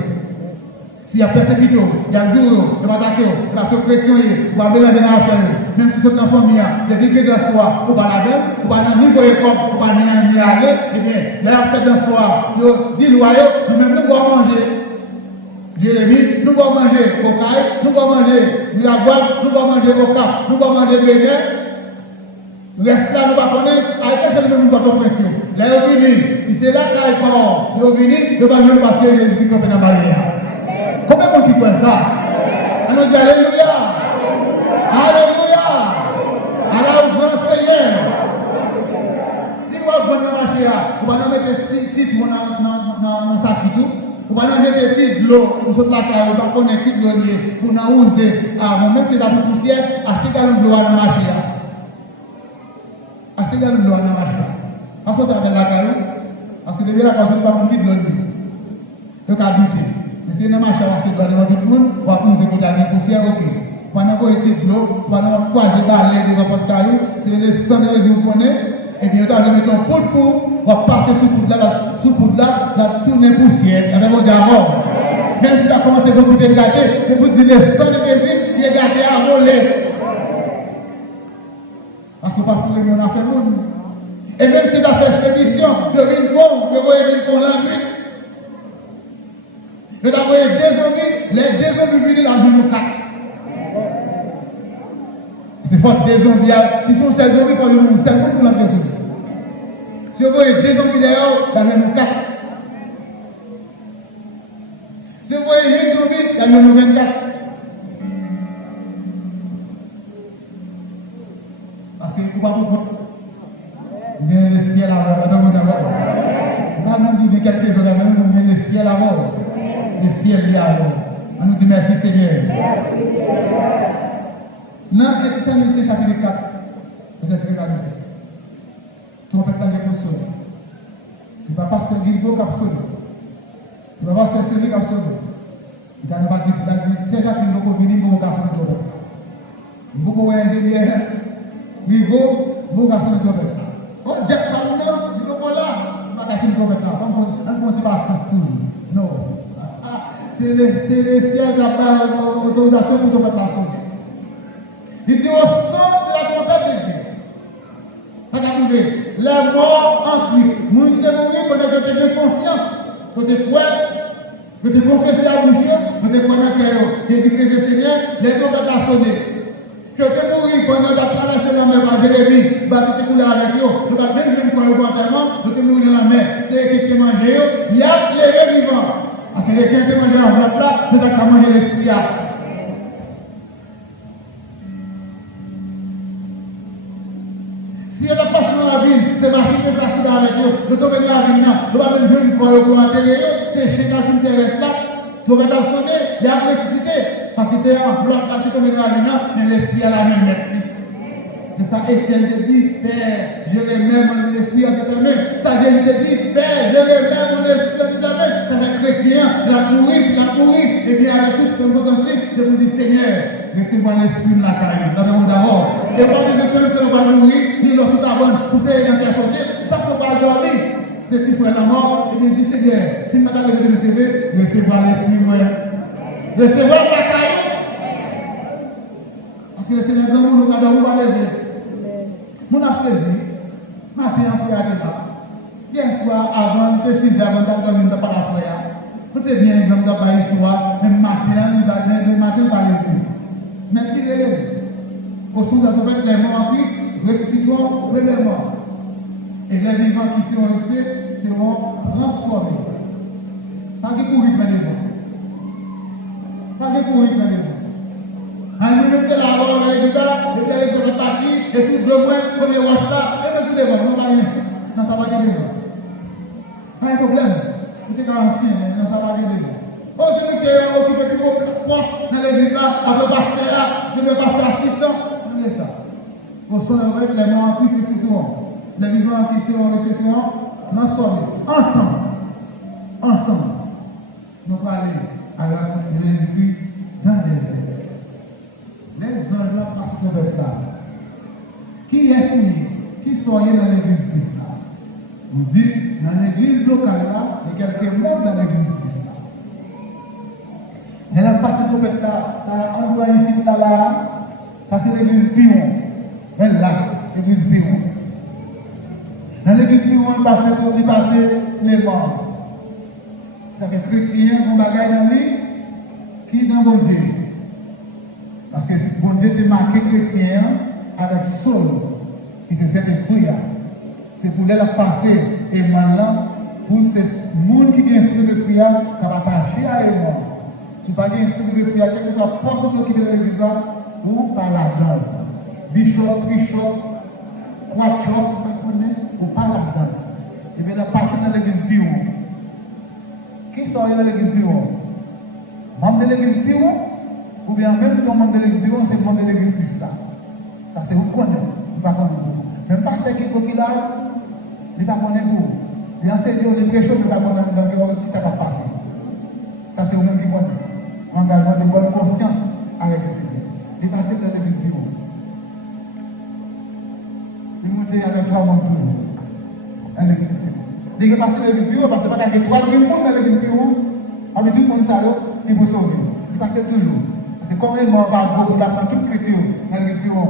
S'il y a persécuté, il y a le jour, il y a attaqué, parce que chrétien, il va mélanger dans la famille. Même si c'est dans la famille, il y a des degrés de soi, il va la donner, il va dans le niveau école, il va n'y aller, et bien, là, fait dans soi, il dit loyaux, nous-mêmes, nous allons manger. Jérémie, nous allons manger cocaïne, nous allons manger la boîte, nous allons manger au cap, nous allons manger béné. Reste là, nous ne pouvons pas connaître, à quel nous pas de pression. Là, il vient, si c'est là qu'il est fort, il vient, il va venir parce que Jésus-Christ est dans la barrière. Comment on dit ça? On dit Alléluia. Alléluia. Alors, grand Seigneur. Si vous avez un marché, vous allez mettre 6 dans le sac et tout. Vous allez mettre des de l'eau, vous êtes là, vous allez connaître qui de l'eau, vous allez user. Même si vous avez une poussière, achetez de l'eau dans le marché. Achetez de l'eau dans le marché. Parce que vous avez la caillou, parce que depuis la caillou, vous avez de l'eau. Donc, à buter. Si vous avez marché à acheter de l'eau dans tout le monde, vous allez user pour la poussière, ok. Pendant que vous avez de l'eau, pendant que vous croisez balai de votre caillou, c'est le sang de Jésus que vous connaissez. Et bien, vous allez mettre un pot de poudre, vous allez passer sous poudre là, la tourner poussière, avec mon diamant. Même si vous avez commencé à vous gâter, vous dites le sang de Jésus, il est gâté à voler. Parce que parfois, on a fait monde. Et même si vous avez fait expédition, vous avez une bombe, vous avez une bombe la nuit. Vous avez des zombies, les deux zombies viennent la nuit nous 4. C'est fort des zombies. Si ce sont ces zombies, c'est le monde pour la personne. Si vous voyez des zombies dehors, il y en a 4. Si vous voyez une zombie, il y en a 24. Parce que vous ne pouvez pas comprendre. Il y a le ciel à voir. Là, nous disons quelques heures, il y a le ciel à voir. Le ciel est à voir. On nous dit merci Seigneur. Merci Seigneur. Dans Exode chapitre 4, verset 13 à 17. Trompette là qui est sonné. Ce n'est pas parce que Guilbeault qui a sonné. Ce n'est pas parce que Sylvie qui a sonné. Il n'a pas dit, c'est déjà qu'il faut venir pour casser le trompette. Beaucoup d'ingénieurs, Guilbeault, vous cassez le trompette. Oh, Jack Palmer, il faut qu'on là, il va casser le trompette là. On ne dit pas sens tout. Non. C'est le ciel qui a pas l'autorisation pour trompette là sonner. Il dit au son de la trompette de Dieu. Ça va arriver. Les morts en Christ. Nous qui sommes morts, pendant que tu as confiance, que tu crois, que tu confesses à bouche, que tu crois dans le cœur, Jésus-Christ est Seigneur, les trompettes ont sonné. Que tu mourir pendant que tu as traversé la mer par Jérémie, tu t'es coulé avec eux, tu vas même venir pour le enterrement, tu t'es mourir dans la mer. C'est qui t'es mangé, il y a les vivants. Parce que les qui t'es mangé en plat, tu as mangé l'esprit. Si on a passé dans la ville, c'est ma fille qui est partie avec eux. Nous sommes venus à la ville, nous avons venir pour enterrer eux. C'est chez la fille qui reste là. Nous avons sonné, il y a ressuscité. Parce que c'est un bloc là qui est venu à la ville, mais l'esprit à la même maître. C'est ça, Étienne te dit, Père, je remets mon esprit à ta main. Ça, Jésus te dit, Père, je remets mon esprit à ta main. Ça va être chrétien, la pourrie. Et bien, avec toute mon ensuite, je vous dis, Seigneur, recevez-moi l'esprit de la caille. Nous avons d'abord. Et pas besoin de temps, on va mourir, ni lorsque tu as bonne, pour ces gens qui ont sauté, ça ne peut pas dormir. C'est petit frère la mort, et bien, dit, Seigneur, si madame le recevez, recevez l'esprit, moi. Recevoir la caille. Parce que le Seigneur de nous a donné à lever. Mon a saisi. Matin, on fait à débat. Hier soir, avant, que 6 heures, avant de dormir, on pas la frère. Peut-être bien, on n'a pas l'histoire, même matin, le matin, on va lever. Mais qui est levé? Au sous de les morts en Christ, ressuscitons, relèvement. Et les vivants qui seront restés seront transformés. Pas de courir près de vous. Pas de courir près de vous. En nous mettons la mort dans l'église, et puis avec notre parti, et si deux mois, comme les roches là, et même tous les vents, on va rien. Dans sa partie de vous. Pas de problème. Vous êtes ancien, dans sa partie de vous. Oh, celui qui est occupé de vos postes dans l'église là, avec le pasteur là, c'est le pasteur assistant. C'est ça. Au son de les morts en Christ ressusciteront. Les vivants qui seront ressusciteront, transformés. Ensemble, nous allons aller à la rencontre de Jésus dans les airs. Les anges passent dans votre là. Qui est signé? Qui sont dans l'église Christ là? Nous dit, dans l'église locale là, il y a quelques membres dans l'église Christ là. Elle a passé dans votre là, ça a envoyé ici là. Ça c'est l'église Piron. Elle là, l'église Piron. Dans l'église Piron, il passe les morts. Ça fait chrétien, on bagaille dans lui, qui dans bon Dieu. Parce que bon Dieu te marqué chrétien avec Saul, qui c'est cet esprit là. C'est pour les passer et maintenant, pour ces gens qui viennent sur l'esprit là, qui va attacher à eux. Tu vas bien sur l'esprit là, quelque chose pour qui de l'église là. Ou par la donne. Bishop, Quatchop, ou par la donne. Et bien, la passer dans l'église Piron. Qui sont dans l'église Piron? Membre de l'église Piron? Ou bien même ton membre de l'église Piron, c'est membre de l'église Christ là. Ça, c'est vous connaissez. Vous ne connaissez pas. Même pasteur qui est là, il ne connaît pas vous. Il enseigne les prêcheurs, il ne connaît pas qui ça va passer. Ça, c'est vous-même qui connaissez. Engagement de bonne conscience avec le Seigneur. Il passé dans l'église Piron. Il montait avec 3 mondes dans l'église Piron. Il est passé dans l'église Piron parce que pas qu'il y a 3 000 mondes dans l'église Piron. On met tout le monde ça là, il faut sauver. Il passait toujours. Parce que comme il m'a pas beaucoup d'apprendre tout chrétien dans l'église Piron.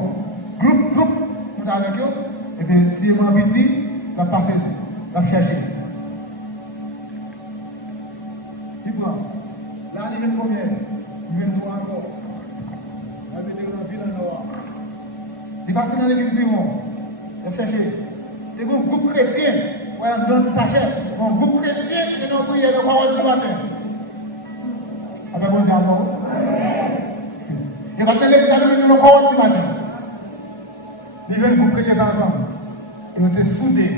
Groupe, on est avec eux. Et bien, si il m'a petit, il a passé, il a cherché. Il prend. Là, il vient combien? Il vient 3 encore. Il passe dans l'église Piron. Il a cherché. Il y a un groupe chrétien. Dans le sachet. Un groupe chrétien qui est dans le prière de parole du matin. Avec bon Dieu encore. Il va te l'église dans le parole du matin. Il vient un groupe chrétien ensemble. Ils ont été soudés.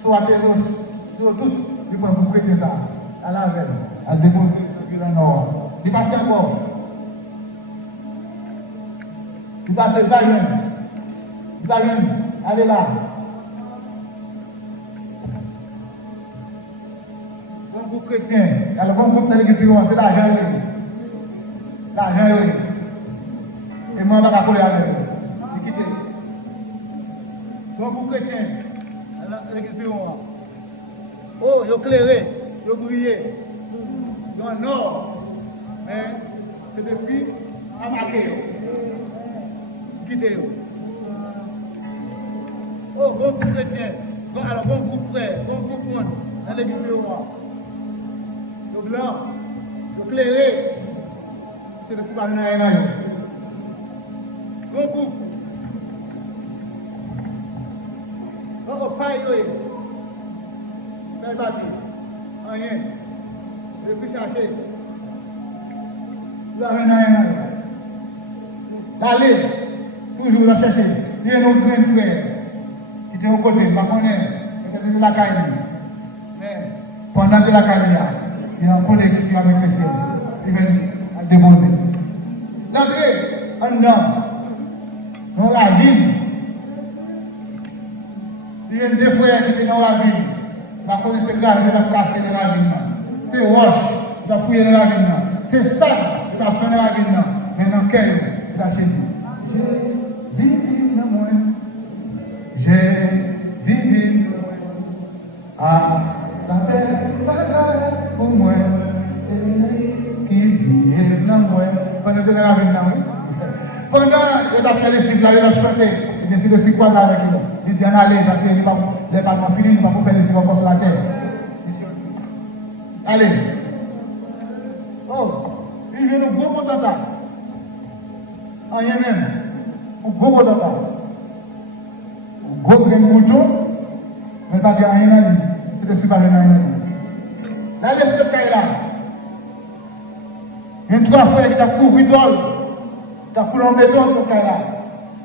Soit sur tout. Il prend un groupe chrétien ça. À la veille. À déposer dans le nord. Il passe encore. Il passe le baguette. Allez là. Un groupe chrétien. Alors, un groupe dans l'église Piron, c'est l'argent. L'argent. Et moi, je vais coller avec eux. C'est quitté. Un groupe chrétien. Dans l'église Piron. Oh, ils ont éclairé. Ils ont brillé. Dans le nord. Mais cet esprit a marqué. Quittez. Oh, bon groupe chrétien. Alors, bon groupe frère, bon groupe monde, dans l'église de roi. Le blanc, le clairé, c'est le super-héros. Bon groupe. Oh, paille, paille papier. Rien. Je suis cherché. Vous avez rien. Allez, toujours la chercher. Il y a nos grands frères. Qui était au côté, je ne connais pas, de la caille. Mais pendant que la caille, il est en connexion avec le ciel. Il vient à déposer. L'entrée, en dedans, dans la ville. Il y a deux frères qui viennent dans la ville. La police est là, il va placer dans la ville. C'est roche, il va fouiller dans la ville. C'est ça, il va faire dans la ville. Maintenant, quel il a Jésus. Jésus, dans moi. Jésus, à la terre, pour moi, c'est lui qui vient. pendant que nous avons vu. Pendant que nous avons fait les cycles, nous avons chanté. C'est le cycle avec nous. Il dit en aller parce que les parlements finis, nous ne pouvons pas faire les cycles encore sur la terre. Allez. Oh, il vient de gros potentat. En Yémen, un gros potentat. Un gros grain de mouton, mais pas de rien. C'est de super rien. Là, laisse ce cas-là. Il y a trois frères qui ont couvert d'ol, qui ont coulé en béton sur ce cas-là.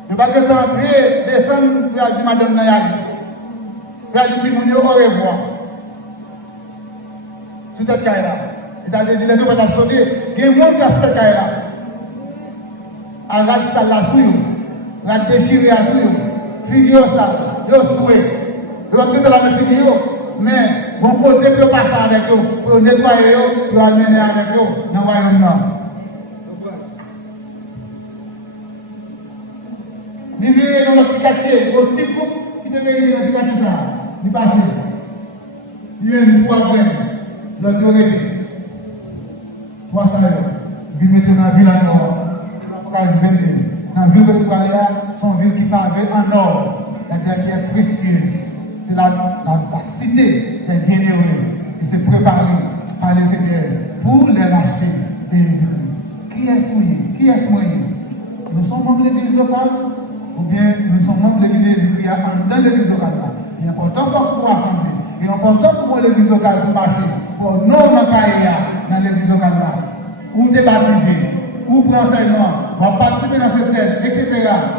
Je ne vais pas entrer, descendre, puis dire madame Nayag. Puis dire au revoir. Sur cette cas-là. Et ça veut dire les deux vont sauter. Il y a un monde qui a fait cette cas-là. Arrête ça là sur eux. Arrête déchirer à sur eux. Figure ça. Yo souhait. Je vais prendre la même figure. Mais bon côté pour passer avec eux. Pour nettoyer eux. Pour amener avec eux. Dans le royaume. Il vient dans notre quartier, au petit groupe qui devait aller dans notre quartier, il passe. Il vient une fois après, l'autre aurait trois salaires. Il vient dans la ville en or. Dans la ville de Toualéa, c'est une ville qui parle en or. La terre qui est précieuse. C'est la cité des bienheureux. Et c'est préparé par les Seigneurs pour les racheter des Qui est-ce Qui est-ce Nous sommes membres de l'église locale. Ou bien nous sommes membres de l'église dans l'église locale. Il est important pour nous assembler. Il est important pour moi l'église locale pour marcher. Pour nous dans l'église locale là. Ou te baptiser, ou pour enseignement, ou participer dans cette scène, etc.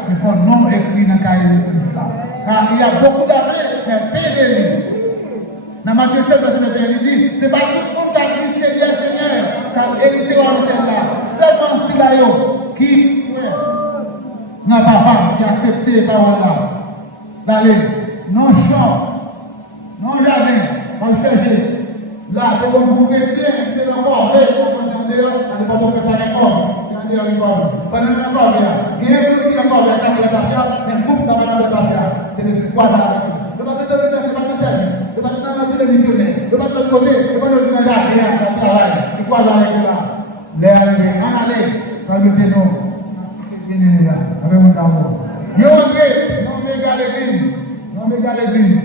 Il faut non écrire dans le cahier de Christ là. Car il y a beaucoup d'années, mais pédélie. Dans Matthieu 7, verset 21, il dit, c'est pas tout le monde qui a dit Seigneur, car héritier en celle-là. Seulement si là qui n'a pas qui a accepté les paroles là. D'aller, non champ, non jardin, on chercher. Là, c'est comme vous chrétiens, c'est encore, on n'est pas pour faire un corps. Pendant un corps, il y a un groupe qui est encore, il y a un groupe qui va dans le placard. C'est des squads. Le bateau de c'est pas de service. Le bateau de télévisionnaire. Le bateau de côté, le bateau de jardin, on travaille. Il faut aller avec là. Les arrivés, en aller, dans le ténon. Avec mon amour. Yo entré, non méga l'église. Non méga l'église.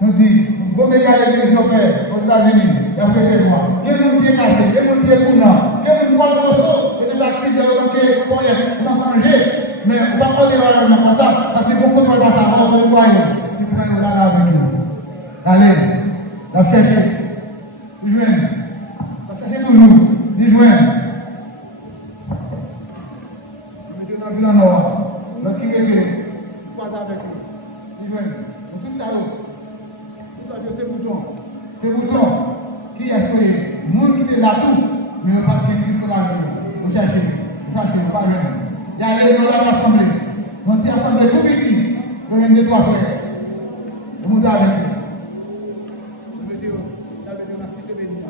Nous dit, vous méga l'église au fait, aux États-Unis. Et après c'est moi. Quel monde qui est cassé, quel monde qui est courant, quel monde qui est morceau, et des accidents qui est pour manger. Mais on va pas dire comme ça, parce que beaucoup de gens ça, on va le voir. Qui prennent nous dans l'avenir. Allez, la chercher. Ils joignent. La chercher toujours. Ils joignent. Dans le nord, le qui était, soit avec eux. Ils viennent. Tout ça, tout ces boutons qui est-ce que le monde qui est là tout, mais pas qui est sur la vie. Vous cherchez, pas rien. Il y a les gens dans l'assemblée. Dans cette assemblée tout petit, vous avez deux, trois frères. Vous êtes avec eux. Vous mettez dans la cité bénie.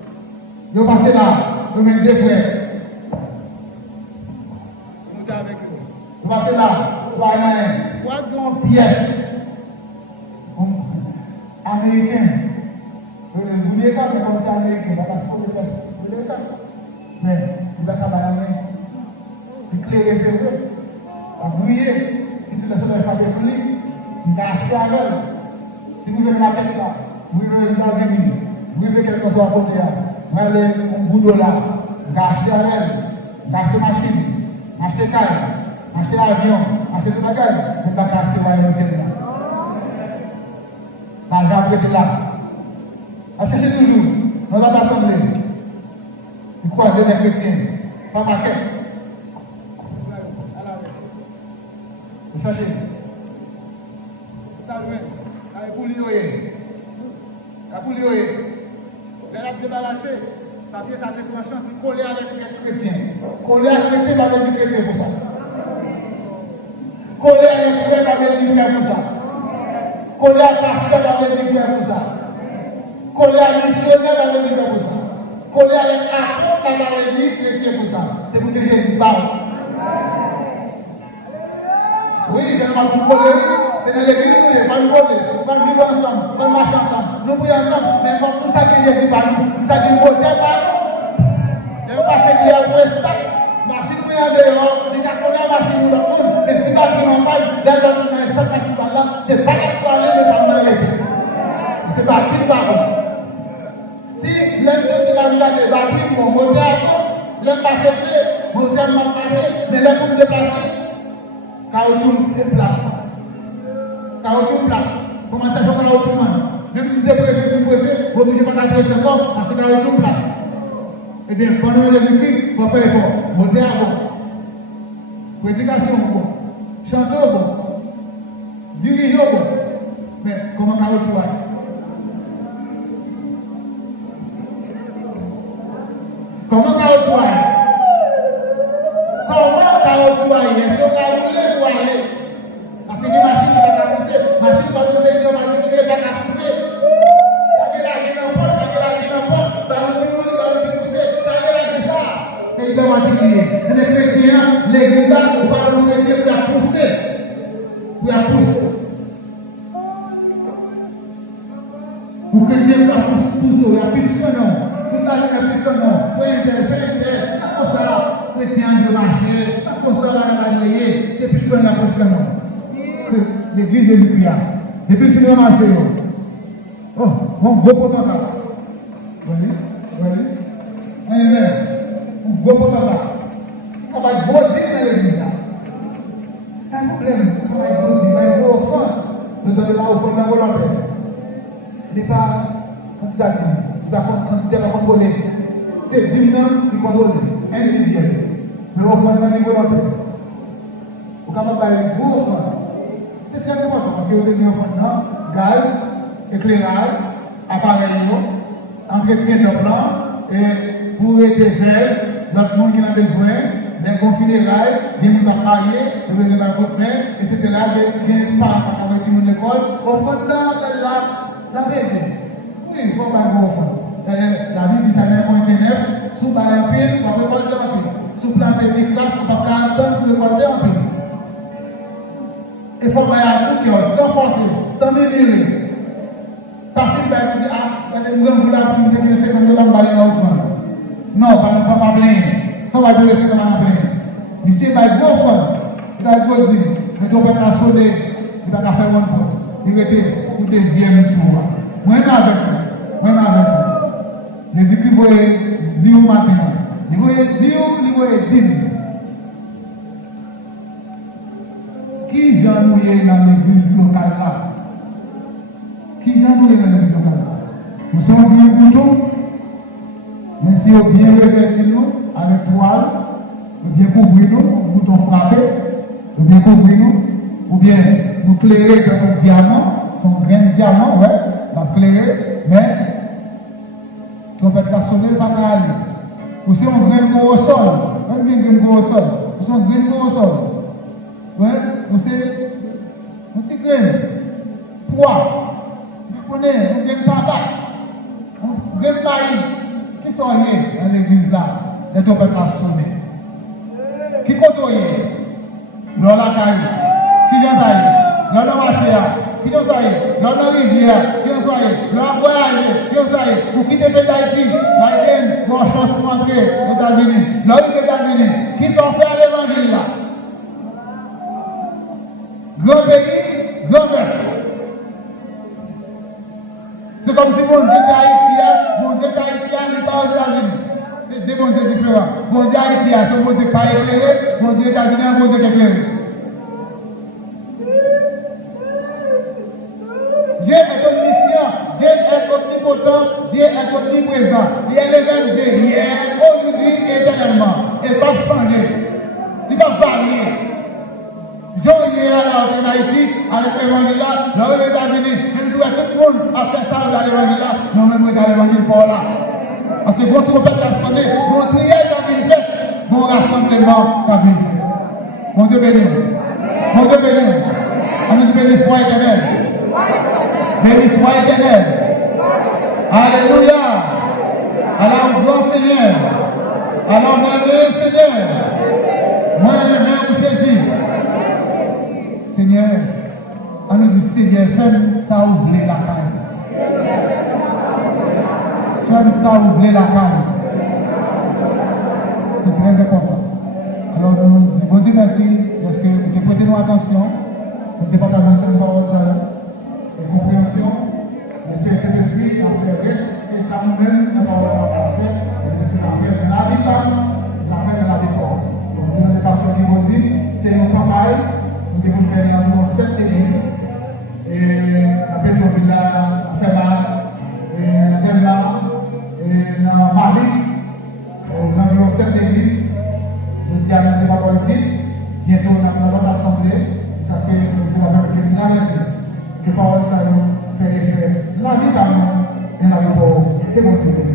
Vous passez là, vous mettez deux frères. Vous êtes avec eux. Vous passez là, vous allez dans trois grandes pièces américaines. Vous voulez quand vous commencez à américain, parce que vous voulez quand. Mais vous allez travailler, éclairer ses yeux, briller. Si tu laisses le faire sur lui, il va acheter à l'heure. Si vous venez la tête là, vous venez aux États-Unis, vous venez quelque chose à côté là, vous allez au boulot là, vous allez acheter à l'heure, vous allez acheter machine, acheter caille. Acheter l'avion, acheter le bagage, vous ne pouvez pas acheter l'avion. L'argent est là. Achetez toujours, dans l'assemblée. Vous croisez les chrétiens, pas maquette. Vous cherchez. Ça vient, avec vous l'ioyer. Vous l'ioyer. Vous allez débarrasser, papier ça déclenche, c'est coller avec les chrétiens. Coller avec les chrétiens, avec les chrétiens pour ça. Coller à l'extérieur avec les livres pour ça. Coller à pasteur avec les livres pour ça. Coller à missionnaire avec les livres pour ça. Coller à l'apôtre avec les livres chrétiens pour ça. C'est pour que Jésus parle. Oui, c'est pas pour coller. C'est dans l'église, pas nous coller. Pas vivre ensemble, pas marcher ensemble. Nous prions ensemble, mais pour tout ça que Jésus parle, tout ça qui est côté par nous. Ne pas faire qu'il y a un ça. machine pour y aller dehors, il y a combien de machines dans le monde, mais si machine en paille, là, dans le monde, cette machine là, c'est pas là pour aller, mais pas mal. C'est parti par où? Si l'info de la ville est bâtie, mon moteur, le passé, moteur m'a passé, mais là, pour me déplacer, caoutchouc est plat. Caoutchouc plat. Comment ça fait caoutchouc, man? Même si vous êtes pressé, vous n'obligez pas d'appeler ce corps, parce que caoutchouc plat. Eh bien, pendant les équipes, il faut faire effort. Moteur bon. Prédication bon. Chanteur bon. Dirigeant bon. Mais comment caoutchouc est? Comment caoutchouc est? Comment caoutchouc est? Est-ce que caoutchouc est pour aller? Parce que les machines ne vont pas pousser. Machine va pousser, les machines ne vont pas pousser. C'est une machine. Les chrétiens, l'église, on va nous dire pour la pousser. Pour la pousser. Pour que Dieu va pousser, il y a plus que non. Tout à l'heure, il y a plus que non. C'est comme ça, chrétien de marcher, comme ça, on va aller, c'est plus que non, plus que non. L'église de l'Ukraine. Et puis, tu dois marcher. Oh, bon, gros potentiel. Oui. Amen. Gros potentiel. On va être beau dans l'église. Un problème, on va être beau, on va être beau au fond. Ne donnez pas au fond de la volonté. Il n'est pas quantitatif, il n'est pas quantitatif à contrôler. C'est 10 000 qui contrôle, un dixième. Mais au fond de la volonté. Vous pouvez pas aller beau au fond. C'est très important parce que vous avez un fond, gaz, éclairage, appareil, entretien de plan, et pour être vert, notre monde qui a besoin, les confinérailles, des gens qui sont mariés, des gens qui ont votre mère, etc. Des parents qui ont été à l'école, au fond de la vérité. Oui, il faut pas bon fond. La vie dit ça dans le 9, sous un pile, on peut pas le faire. Sous planter des classes, on ne peut pas attendre pour le faire en pile. Il faut pas y aller tout cœur, sans forcer, sans m'émirer. Parce que vous dites, ah, il y a des gens qui ont fait 50 dollars dans le fond. Non, pas plein. Ça va durer 50 dollars plein. Ici, il va être gros fond. Il va être gros dit. Mais tu vas pas sonner, il va faire one point. Il va être au deuxième tour. Moi, avec vous. Jésus-Christ va dire maintenant. Il va dire. Qui j'en nous est dans l'église locale là? Qui j'en nous est dans l'église locale là? Nous sommes bien boutons, mais si vous bien revêtis nous, avec toile, ou bien couvrir nous, boutons frappés, ou bien couvrir nous, ou bien nous clairer comme un diamant, son grain de diamant, ouais, la clairer, mais trompette la sonner, pas aller. Ou si on grain de au sol, on grain de au sol, ou si on grain de au sol. Ouais, on petit grain, poids, vous connaissez, on grain tabac, on grain maïs, qui sont liés dans l'église là, les trompettes à sonner. Qui côtoie, dans la caille, qui vient ça, dans le marché, qui vient ça, dans la rivière, qui vient ça, dans la voyage, qui vient ça, pour quitter le pays d'Haïti, l'Haïti, pour une chance pour entrer aux États-Unis, là où les États-Unis, qui sont faits à l'évangile là. Grand pays, grand verset. C'est comme si mon Dieu d'Haïti, n'est pas aux États-Unis. C'est deux mondes différents. Mon Dieu d'Haïti, c'est un monde pas éclairé, mon Dieu d'États-Unis, un monde éclairé. Dieu est omniscient, Dieu est omnipotent, Dieu est omniprésent. Il est le même Dieu hier, aujourd'hui et éternellement. Il ne va pas changer. Il va varier. Jean-Yves en Haïti, avec l'évangile là, dans les États-Unis, même si tout le monde a fait ça dans l'évangile là, nous même dans l'évangile pour là. Parce que bon trompette a sonné, bon triel a une fête, bon rassemblement a une fête. Mon Dieu béni. Mon Dieu béni. On nous bénisse soit éternel. Béni soit éternel. Alléluia. Alors, gloire Seigneur. Alors, merveilleux Seigneur. Moi, je Jésus. Seigneur, on nous dit Seigneur, fais ça ouvrir la caille. Fais ça ouvrir la caille. C'est très important. Alors nous disons bon Dieu merci parce que vous avez prêté nous attention, vous avez partagé cette parole et compréhension. J'espère que cet esprit a fait reste et ça nous-mêmes, la parole a fait, et c'est la vie de la vie la fin de la vie forte. Donc nous avons des personnes qui vont dire, c'est un travail, nous devons faire dans cette église, et la Pétroville a fait mal, et la Delma, et la Mali, dans cette église. Je dis à la parole ici, bientôt on a l'autre assemblée, et ça fait que nous allons faire une traversée. Que parole ça nous fait effet. La vie d'amour et la vie pauvre. Que bon Dieu.